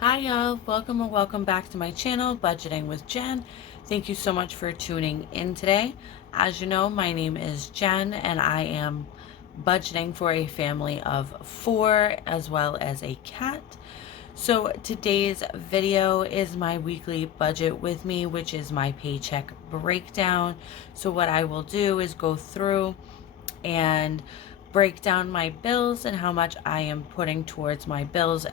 Hi y'all, welcome or welcome back to my channel, Budgeting with Jen. Thank you so much for tuning in today. As you know, my name is Jen and I am budgeting for a family of 4 as well as a cat. So today's video is my weekly budget with me, which is my paycheck breakdown. So what I will do is go through and break down my bills and how much I am putting towards my bills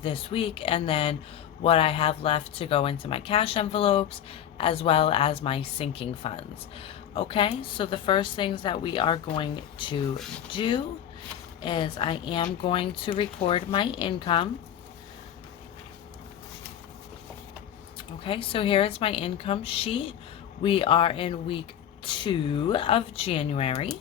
this week, and then what I have left to go into my cash envelopes as well as my sinking funds. Okay, so the first things that we are going to do is I am going to record my income. Okay, so here is my income sheet. We are in week 2 of January.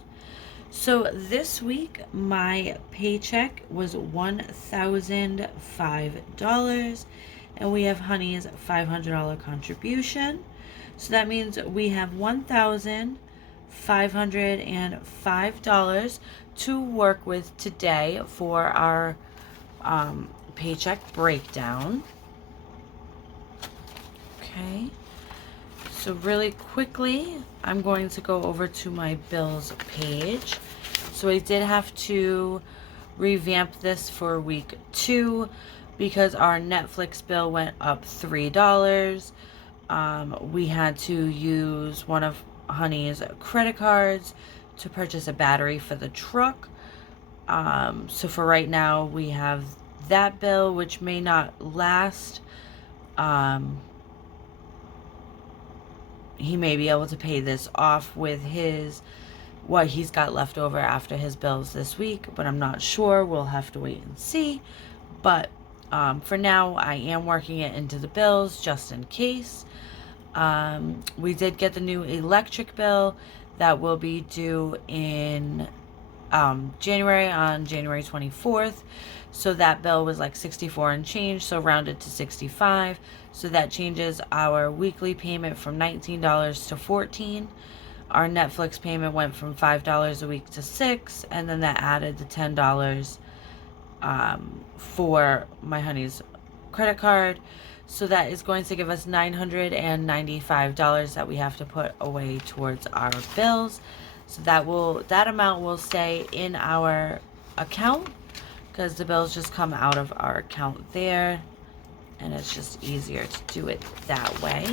So this week, my paycheck was $1,005, and we have Honey's $500 contribution. So that means we have $1,505 to work with today for our paycheck breakdown. Okay. So really quickly, I'm going to go over to my bills page. So I did have to revamp this for week 2 because our Netflix bill went up $3. We had to use one of Honey's credit cards to purchase a battery for the truck. So for right now, we have that bill, which may not last. He may be able to pay this off with what he's got left over after his bills this week, but I'm not sure. We'll have to wait and see. But for now, I am working it into the bills just in case. We did get the new electric bill that will be due in January, on January 24th. So that bill was like 64 and change, so rounded to 65. So that changes our weekly payment from $19 to $14. Our Netflix payment went from $5 a week to $6, and then that added the $10 for my Honey's credit card. So that is going to give us $995 that we have to put away towards our bills. So that amount will stay in our account because the bills just come out of our account there, and it's just easier to do it that way.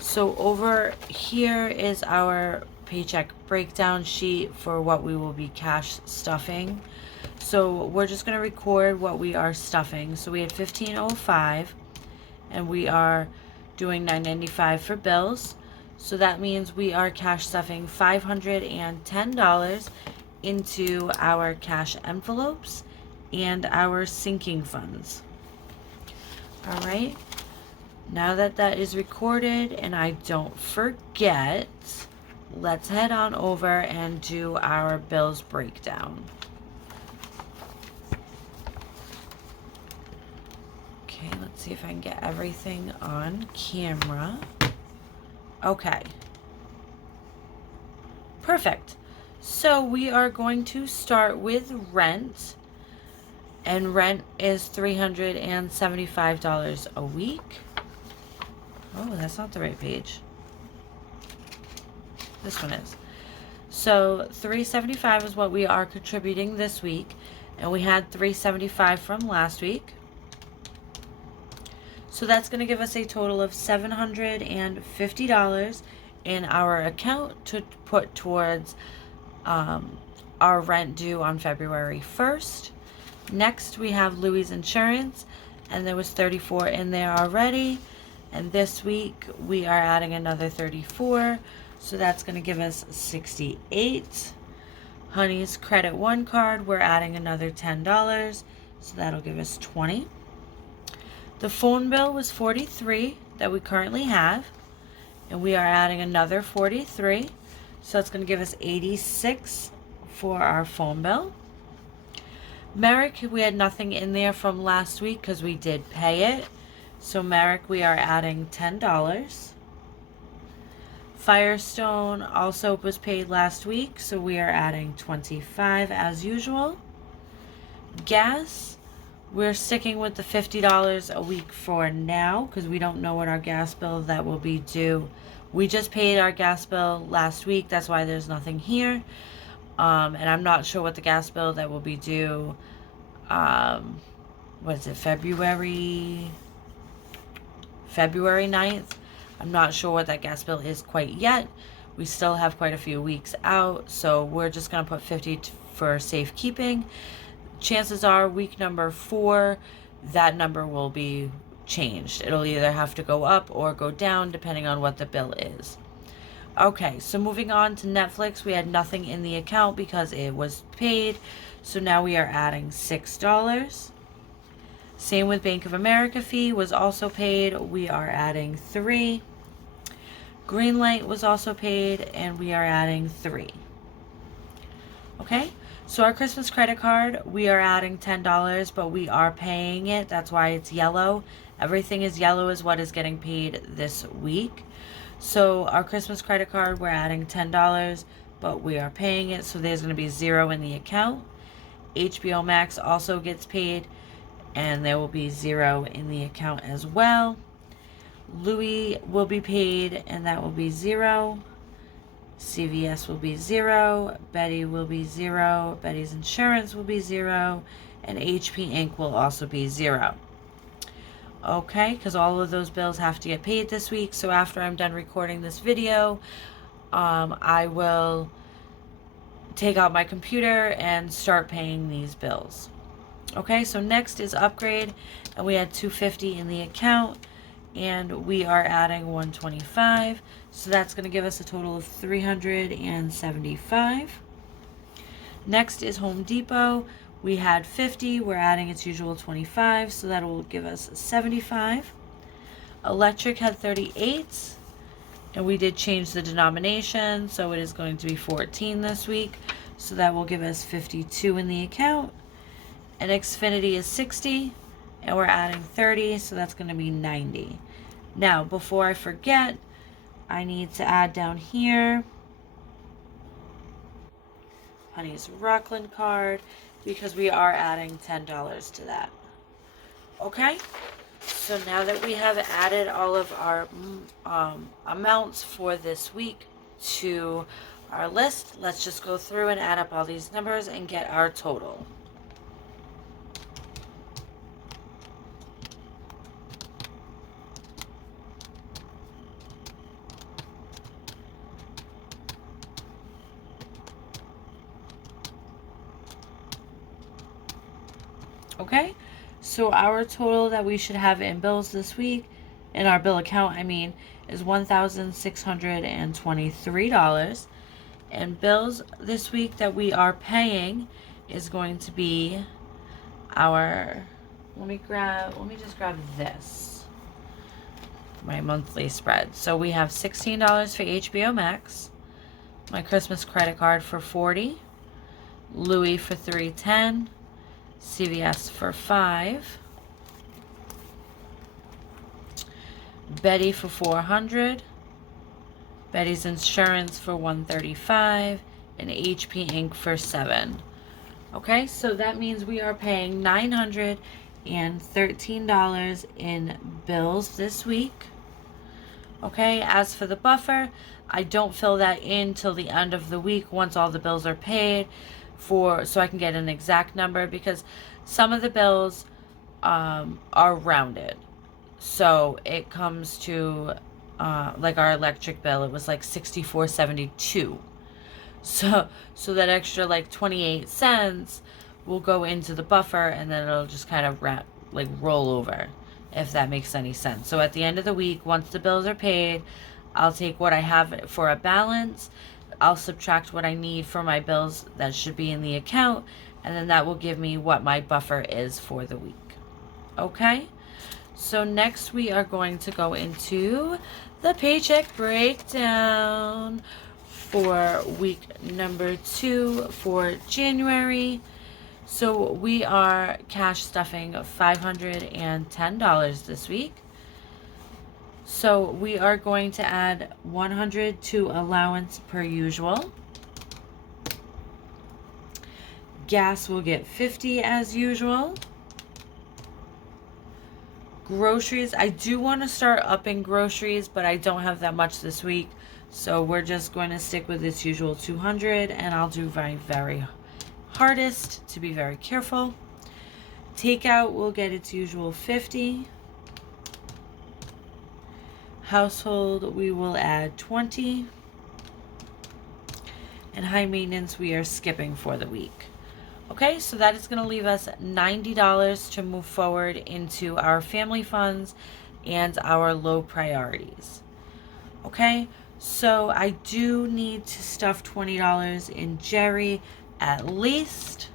So over here is our paycheck breakdown sheet for what we will be cash stuffing. So we're just going to record what we are stuffing. So we had $1,505, and we are doing $995 for bills. So that means we are cash stuffing $510 into our cash envelopes and our sinking funds. All right. Now that that is recorded and I don't forget, let's head on over and do our bills breakdown. Okay, let's see if I can get everything on camera. Okay. Perfect. So we are going to start with rent. And rent is $375 a week. Oh, that's not the right page. This one is. So $375 is what we are contributing this week. And we had $375 from last week. So that's going to give us a total of $750 in our account to put towards our rent due on February 1st. Next, we have Louis' insurance, and there was $34 in there already. And this week, we are adding another $34, so that's going to give us $68. Honey's Credit One card, we're adding another $10, so that'll give us $20. The phone bill was $43 that we currently have, and we are adding another $43, so it's going to give us $86 for our phone bill. Merrick, we had nothing in there from last week because we did pay it. So Merrick, we are adding $10. Firestone also was paid last week, so we are adding $25 as usual. Gas, We're sticking with the $50 a week for now because we don't know what our gas bill that will be due. We just paid our gas bill last week. That's why there's nothing here. And I'm not sure what the gas bill that will be due, what is it, February 9th. I'm not sure what that gas bill is quite yet. We still have quite a few weeks out, so we're just going to put 50 for safekeeping. Chances are week number 4, that number will be changed. It'll either have to go up or go down depending on what the bill is. Okay, so moving on to Netflix, we had nothing in the account because it was paid. So now we are adding $6. Same with Bank of America fee was also paid. We are adding $3. Greenlight was also paid and we are adding $3. Okay, so our Christmas credit card, we are adding $10, but we are paying it. That's why it's yellow. Everything is yellow is what is getting paid this week. So our Christmas credit card, we're adding $10, but we are paying it. So there's going to be 0 in the account. HBO Max also gets paid, and there will be 0 in the account as well. Louis will be paid, and that will be 0. CVS will be 0. Betty will be 0. Betty's insurance will be 0. And HP Inc. will also be 0. Okay, because all of those bills have to get paid this week. So after I'm done recording this video, I will take out my computer and start paying these bills. Okay, so next is upgrade, and we had $250 in the account, and we are adding $125. So that's going to give us a total of $375. Next is Home Depot. We had $50. We're adding its usual $25, so that will give us $75. Electric had $38, and we did change the denomination, so it is going to be $14 this week. So that will give us $52 in the account. And Xfinity is $60, and we're adding $30, so that's going to be $90. Now, before I forget, I need to add down here Honey's Rockland card, because we are adding $10 to that. Okay, so now that we have added all of our amounts for this week to our list, let's just go through and add up all these numbers and get our total. Okay, so our total that we should have in bills this week, in our bill account, is $1,623. And bills this week that we are paying is going to be our, let me just grab this, my monthly spread. So we have $16 for HBO Max, my Christmas credit card for $40, Louis for $310, CVS for $5, Betty for $400, Betty's insurance for $135, and HP Inc. for $7. Okay, so that means we are paying $913 in bills this week. Okay, as for the buffer, I don't fill that in till the end of the week once all the bills are paid, so I can get an exact number, because some of the bills are rounded. So it comes to like our electric bill, it was like $64.72. So that extra like 28 cents will go into the buffer, and then it'll just kind of roll over, if that makes any sense. So at the end of the week, once the bills are paid, I'll take what I have for a balance, I'll subtract what I need for my bills that should be in the account, and then that will give me what my buffer is for the week. Okay, so next we are going to go into the paycheck breakdown for week number 2 for January. So we are cash stuffing $510 this week. So we are going to add $100 to allowance per usual. Gas will get $50 as usual. Groceries, I do want to start upping groceries, but I don't have that much this week. So we're just going to stick with its usual 200, and I'll do my very hardest to be very careful. Takeout will get its usual 50. Household, we will add 20. And high maintenance, we are skipping for the week. Okay, so that is going to leave us $90 to move forward into our family funds and our low priorities. Okay, so I do need to stuff $20 in Jerry at least.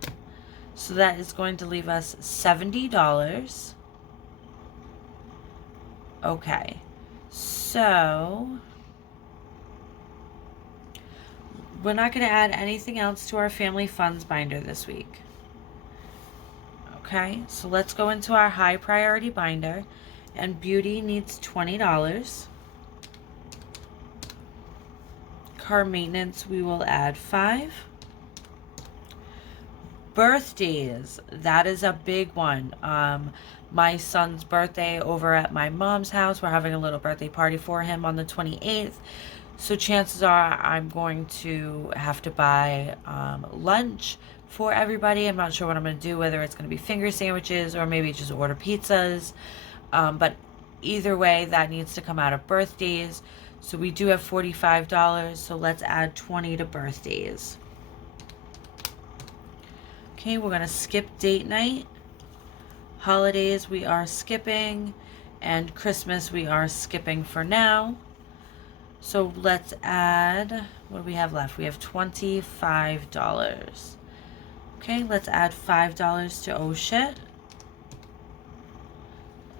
So that is going to leave us $70. Okay, so we're not going to add anything else to our family funds binder this week. Okay, so let's go into our high priority binder, and beauty needs $20. Car maintenance, we will add 5. Birthdays, that is a big one. My son's birthday over at my mom's house, we're having a little birthday party for him on the 28th. So chances are I'm going to have to buy lunch for everybody. I'm not sure what I'm going to do, whether it's going to be finger sandwiches or maybe just order pizzas. But either way, that needs to come out of birthdays. So we do have $45, so let's add 20 to birthdays. Okay, we're going to skip date night. Holidays we are skipping, and Christmas we are skipping for now. So let's add, what do we have left? We have $25. Okay, let's add $5 to oh shit.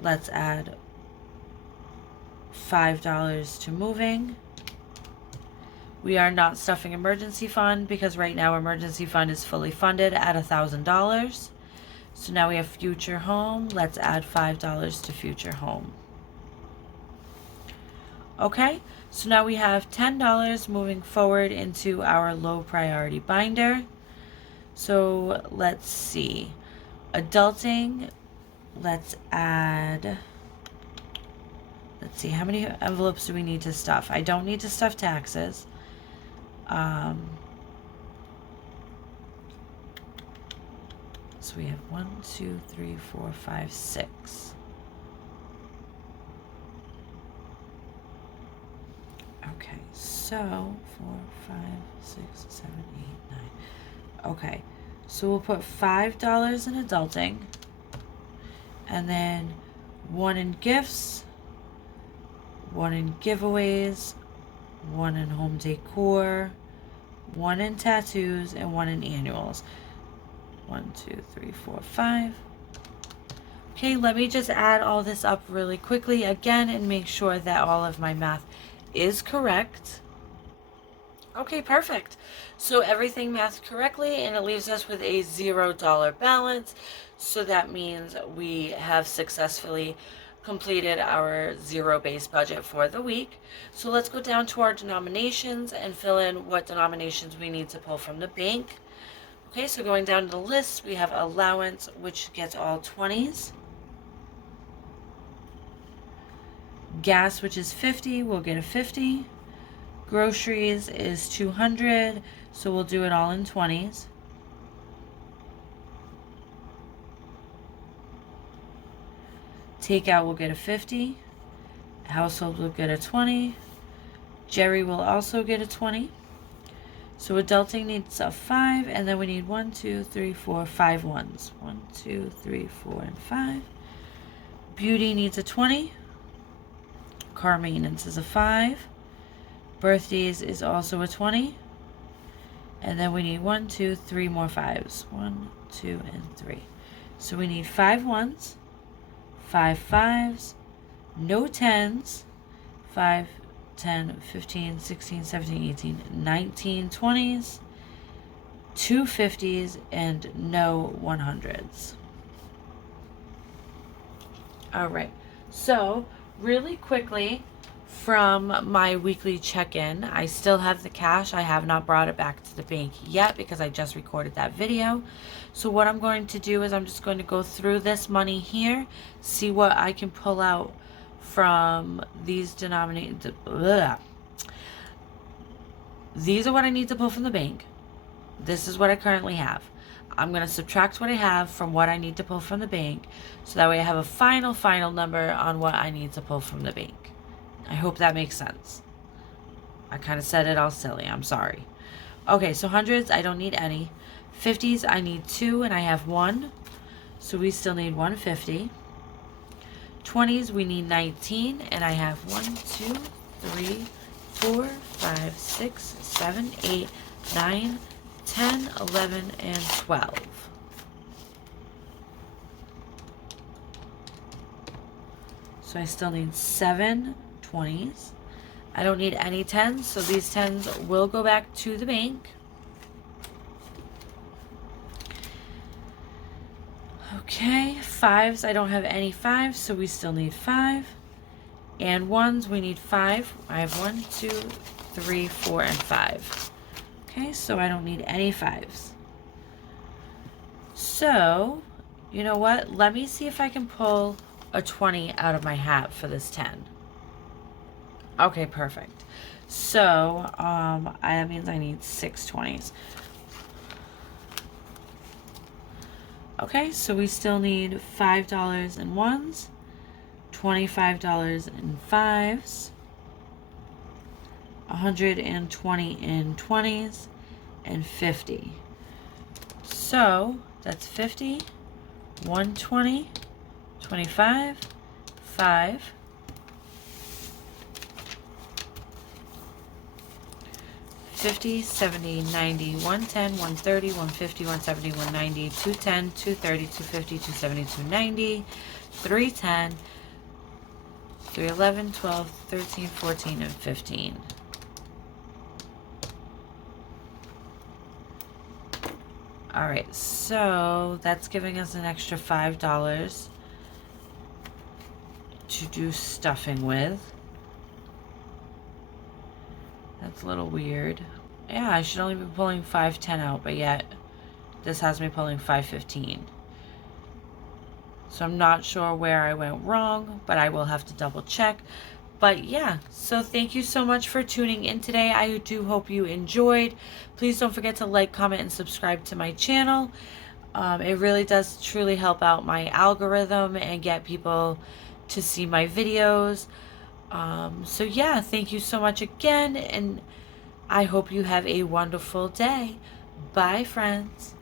Let's add $5 to moving. We are not stuffing emergency fund because right now emergency fund is fully funded at $1,000. So now we have future home. Let's add $5 to future home. Okay, so now we have $10 moving forward into our low priority binder. So let's see. Adulting, let's see, how many envelopes do we need to stuff? I don't need to stuff taxes. So we have 1, 2, 3, 4, 5, 6. Okay, so 4, 5, 6, 7, 8, 9. Okay, so we'll put $5 in adulting, and then 1 in gifts, 1 in giveaways, 1 in home decor, 1 in tattoos, and 1 in annuals. 1, 2, 3, 4, 5. Okay, let me just add all this up really quickly again and make sure that all of my math is correct. Okay, perfect. So everything mathed correctly, and it leaves us with a $0 balance. So that means we have successfully completed our zero-based budget for the week. So let's go down to our denominations and fill in what denominations we need to pull from the bank. Okay, so going down to the list, we have allowance, which gets all 20s. Gas, which is 50, we'll get a 50. Groceries is 200, so we'll do it all in 20s. Takeout will get a 50. Household will get a 20. Jerry will also get a 20. So adulting needs a 5, and then we need 1, 2, 3, 4, 5 ones. 1, 2, 3, 4, and 5. Beauty needs a 20. Car maintenance is a 5. Birthdays is also a 20. And then we need 1, 2, 3 more 5s. 1, 2, and 3. So we need 5 ones, 5 5s, no 10s, 5, 10, 15, 16, 17, 18, 19 20s, 2 50s, and no 100s. All right, so really quickly from my weekly check-in. I still have the cash. I have not brought it back to the bank yet because I just recorded that video. So what I'm going to do is I'm just going to go through this money here, see what I can pull out from these denominated. These are what I need to pull from the bank. This is what I currently have. I'm going to subtract what I have from what I need to pull from the bank, so that way I have a final number on what I need to pull from the bank. I hope that makes sense. I kind of said it all silly. I'm sorry. Okay, so hundreds, I don't need any. 50s, I need 2 and I have 1. So we still need 150. 20s, we need 19 and I have 1, 2, 3, 4, 5, 6, 7, 8, 9, 10, 11, and 12. So I still need 7 20s. I don't need any 10s, so these 10s will go back to the bank. Okay, 5s, I don't have any 5s, so we still need 5. And 1s, we need 5. I have 1, 2, 3, 4, and 5. Okay, so I don't need any 5s. So, you know what? Let me see if I can pull a 20 out of my hat for this 10. Okay, perfect. So, that means I need 6 20s. Okay, so we still need $5 in 1s, $25 in 5s, 120 in 20s, and 50. So, that's 50, 120, 25, 5, 50, 70, 90, 110, 130, 150, 170, 190, 210, 230, 250, 270, 290, 310, 311, 12, 13, 14, and 15. Alright, so that's giving us an extra $5 to do stuffing with. That's a little weird. Yeah, I should only be pulling 510 out, but yet this has me pulling 515. So I'm not sure where I went wrong, but I will have to double check. But yeah, so thank you so much for tuning in today. I do hope you enjoyed. Please don't forget to like, comment, and subscribe to my channel. It really does truly help out my algorithm and get people to see my videos. So yeah, thank you so much again, and I hope you have a wonderful day. Bye, friends.